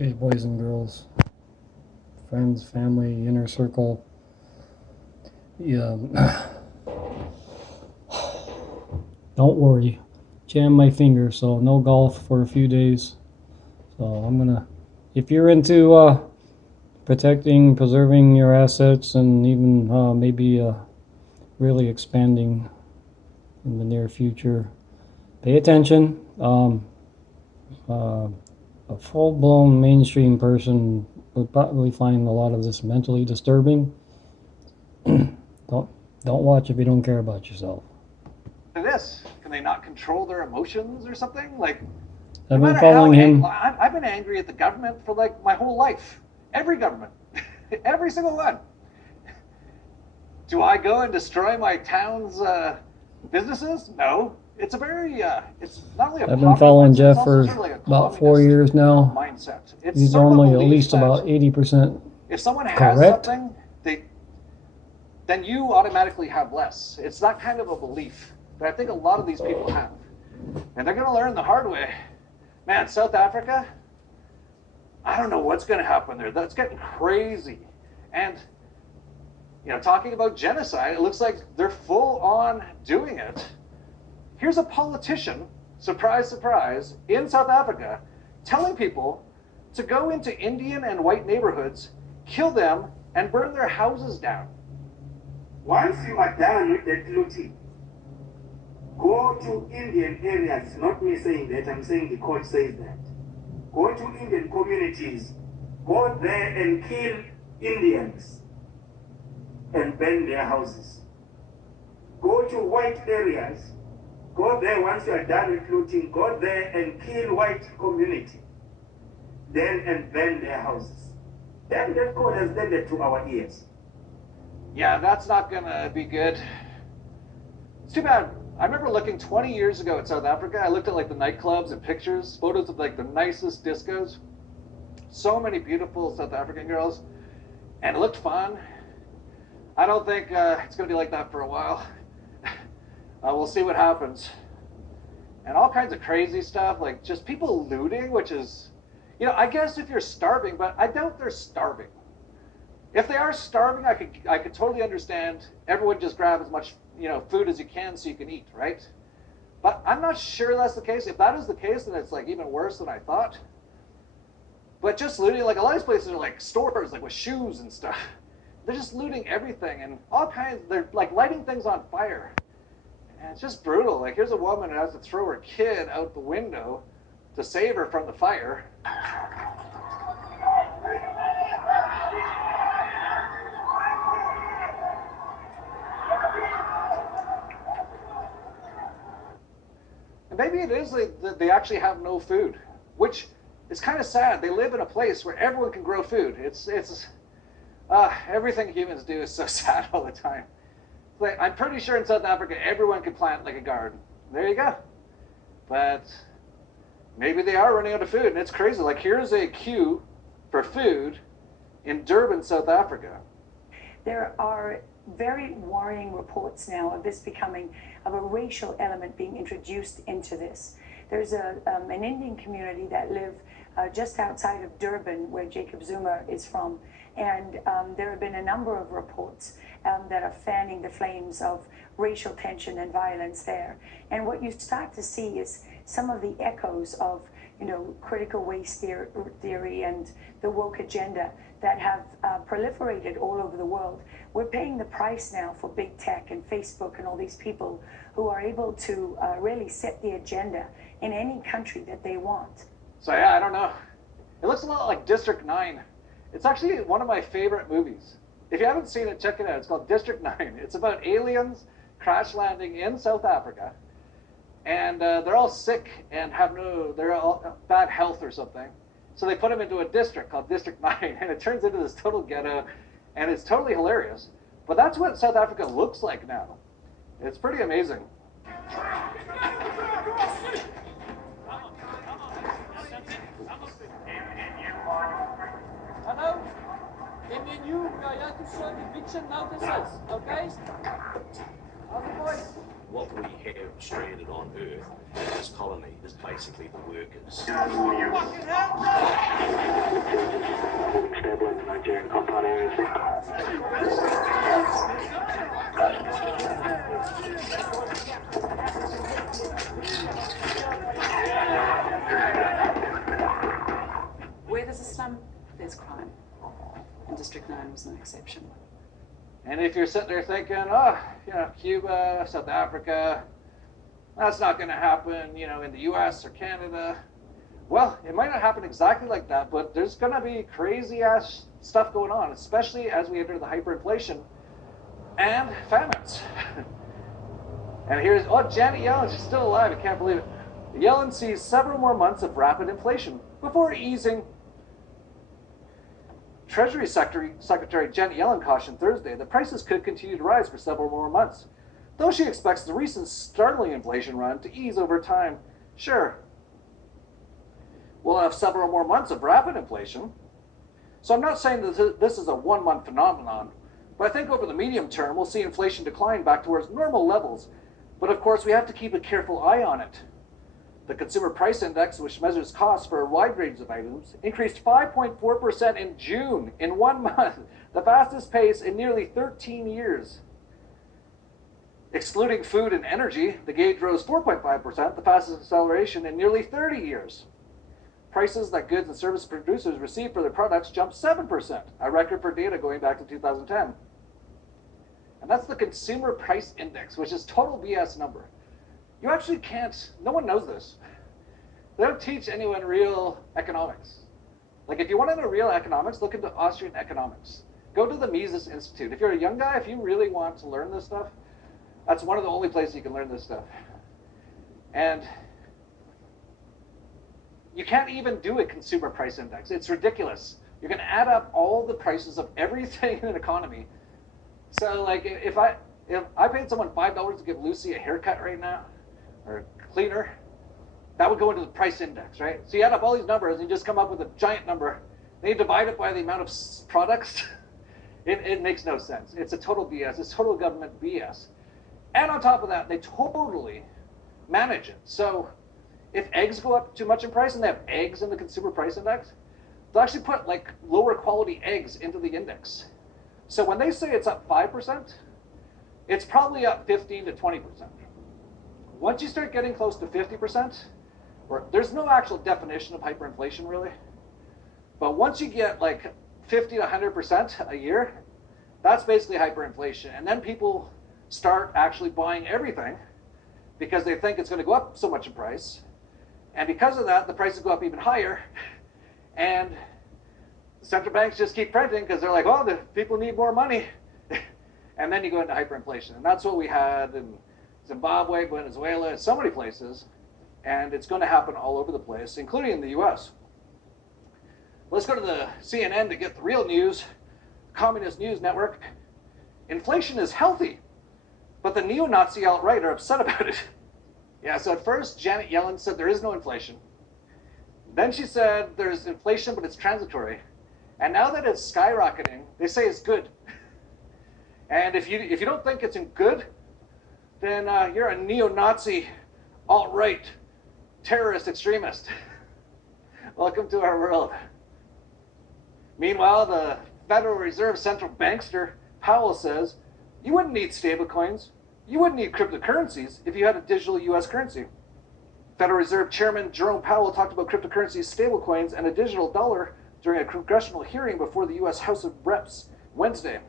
Okay, boys and girls, friends, family, inner circle. Yeah, don't worry. Jam my finger, so no golf for a few days. So I'm gonna, if you're into protecting, preserving your assets, and even maybe really expanding in the near future, pay attention. A full-blown mainstream person would probably find a lot of this mentally disturbing. don't don't watch if you don't care about yourself. This? Can they not control their emotions or something? Like, no I've been matter how following him. I've been angry at the government for like my whole life. Every government, every single one. Do I go and destroy my town's businesses? No. It's a very, it's not only a I've been following mindset, Jeff for sort of like about 4 years now. mindset. It's He's sort of normally a at belief least about 80% if someone has correct. something, then you automatically have less. It's that kind of a belief that I think a lot of these people have. And they're going to learn the hard way. Man, South Africa, I don't know what's going to happen there. That's getting crazy. And, you know, talking about genocide, it looks like they're full on doing it. Here's a politician, surprise, surprise, in South Africa, telling people to go into Indian and white neighborhoods, kill them, and burn their houses down. Once you are done with that looting, go to Indian areas, not me saying that, I'm saying the court says that. Go to Indian communities, go there and kill Indians and burn their houses. Go to white areas, go there once you are done with looting, go there and kill white community, then and burn their houses. Then that code has landed to our ears. Yeah, that's not gonna be good. It's too bad. I remember looking 20 years ago at South Africa. I looked at like the nightclubs and pictures, photos of like the nicest discos. So many beautiful South African girls, and it looked fun. I don't think it's gonna be like that for a while. We'll see what happens. And all kinds of crazy stuff, like just people looting, which is, you know, I guess if you're starving, but I doubt they're starving. If they are starving, I could totally understand. Everyone just grab as much, you know, food as you can so you can eat, right? But I'm not sure that's the case. If that is the case, then it's like even worse than I thought. But just looting, like a lot of these places are like stores, like with shoes and stuff. They're just looting everything and all kinds. They're like lighting things on fire, and it's just brutal. Like here's a woman who has to throw her kid out the window to save her from the fire. And maybe it is that they actually have no food, which is kind of sad. They live in a place where everyone can grow food. It's everything humans do is so sad all the time. Like, I'm pretty sure in South Africa everyone can plant like a garden. There you go. But maybe they are running out of food, and it's crazy. Like here's a queue for food in Durban, South Africa. There are very worrying reports now of this becoming, of a racial element being introduced into this. There's an Indian community that live just outside of Durban, where Jacob Zuma is from, and there have been a number of reports that are fanning the flames of racial tension and violence there. And what you start to see is some of the echoes of, you know, critical race theory and the woke agenda that have proliferated all over the world. We're paying the price now for big tech and Facebook and all these people who are able to really set the agenda in any country that they want. So yeah, I don't know. It looks a lot like District 9. It's actually one of my favorite movies. If you haven't seen it, check it out. It's called District 9. It's about aliens crash landing in South Africa. And they're all sick and they're all bad health or something. So they put them into a district called District 9, and it turns into this total ghetto, and it's totally hilarious. But that's what South Africa looks like now. It's pretty amazing. Hallo? MNU, we are here to serve eviction notices, okay? Other boys. What we have stranded on Earth, this colony, is basically the workers. Fucking hell! some, there's crime. And District 9 was no exception. And if you're sitting there thinking, oh, Cuba, South Africa, that's not going to happen, in the US or Canada. Well, it might not happen exactly like that, but there's going to be crazy ass stuff going on, especially as we enter the hyperinflation and famines. And here's, Janet Yellen, she's still alive, I can't believe it. Yellen sees several more months of rapid inflation before easing. Treasury Secretary Janet Yellen cautioned Thursday that prices could continue to rise for several more months, though she expects the recent startling inflation run to ease over time. Sure, we'll have several more months of rapid inflation. So I'm not saying that this is a one-month phenomenon, but I think over the medium term we'll see inflation decline back towards normal levels. But of course we have to keep a careful eye on it. The Consumer Price Index, which measures costs for a wide range of items, increased 5.4% in June, in 1 month, the fastest pace in nearly 13 years. Excluding food and energy, the gauge rose 4.5%, the fastest acceleration in nearly 30 years. Prices that goods and service producers receive for their products jumped 7%, a record for data going back to 2010. And that's the Consumer Price Index, which is total BS number. You actually can't, no one knows this. They don't teach anyone real economics. Like if you want to know real economics, look into Austrian economics. Go to the Mises Institute. If you're a young guy, if you really want to learn this stuff, that's one of the only places you can learn this stuff. And you can't even do a consumer price index. It's ridiculous. You're going to add up all the prices of everything in an economy. So like if I paid someone $5 to give Lucy a haircut right now, or a cleaner, that would go into the price index, right? So you add up all these numbers and you just come up with a giant number. Then you divide it by the amount of products. It makes no sense. It's a total BS. It's total government BS. And on top of that, they totally manage it. So if eggs go up too much in price, and they have eggs in the consumer price index, they'll actually put like lower quality eggs into the index. So when they say it's up 5%, it's probably up 15 to 20%. Once you start getting close to 50%, there's no actual definition of hyperinflation really, but once you get like 50 to 100% a year, that's basically hyperinflation. And then people start actually buying everything because they think it's going to go up so much in price. And because of that, the prices go up even higher. And central banks just keep printing because they're like, oh, the people need more money. And then you go into hyperinflation. And that's what we had in Zimbabwe, Venezuela, so many places. And it's going to happen all over the place, including in the US. Let's go to the CNN to get the real news. Communist News Network. Inflation is healthy, but the neo-Nazi alt-right are upset about it. Yeah, so at first, Janet Yellen said there is no inflation. Then she said there's inflation, but it's transitory. And now that it's skyrocketing, they say it's good. And if you don't think it's good, then you're a neo-Nazi, alt-right, terrorist extremist. Welcome to our world. Meanwhile, the Federal Reserve central bankster Powell says, you wouldn't need stablecoins, you wouldn't need cryptocurrencies if you had a digital US currency. Federal Reserve Chairman Jerome Powell talked about cryptocurrencies, stablecoins, and a digital dollar during a congressional hearing before the US House of Reps Wednesday.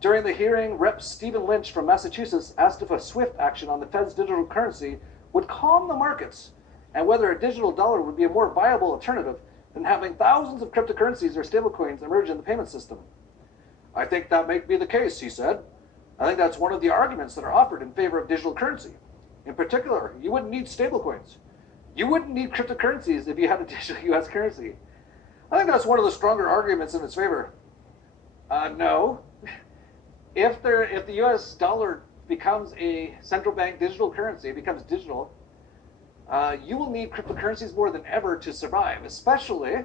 During the hearing, Rep. Stephen Lynch from Massachusetts asked if a swift action on the Fed's digital currency would calm the markets and whether a digital dollar would be a more viable alternative than having thousands of cryptocurrencies or stablecoins emerge in the payment system. I think that may be the case, he said. I think that's one of the arguments that are offered in favor of digital currency. In particular, you wouldn't need stablecoins. You wouldn't need cryptocurrencies if you had a digital US currency. I think that's one of the stronger arguments in its favor. No. If the US dollar becomes a central bank digital currency, it becomes digital, you will need cryptocurrencies more than ever to survive, especially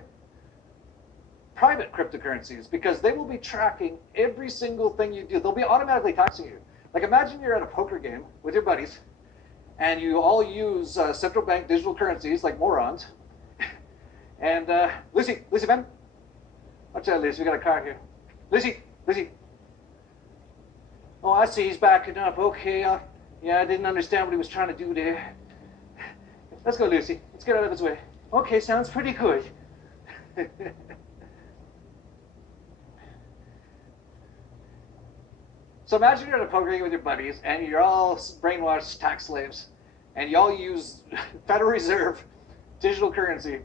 private cryptocurrencies, because they will be tracking every single thing you do. They'll be automatically taxing you. Like imagine you're at a poker game with your buddies, and you all use central bank digital currencies like morons. And Lucy, Ben, watch out, Lucy, we got a car here. Lucy. Oh, I see, he's backing up. Okay, yeah, I didn't understand what he was trying to do there. Let's go, Lucy. Let's get out of his way. Okay, sounds pretty good. So imagine you're at a poker game with your buddies, and you're all brainwashed tax slaves, and you all use Federal Reserve digital currency.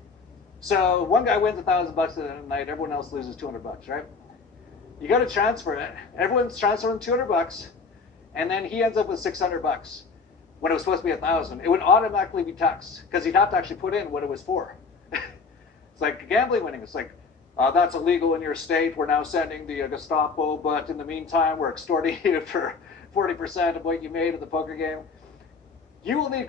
So one guy wins $1,000 at the end of the night, everyone else loses $200, right? You go to transfer it, everyone's transferring $200, and then he ends up with $600 when it was supposed to be 1,000. It would automatically be taxed because he'd have to actually put in what it was for. It's like gambling winning. It's like, that's illegal in your state. We're now sending the Gestapo, but in the meantime, we're extorting you for 40% of what you made at the poker game. You will need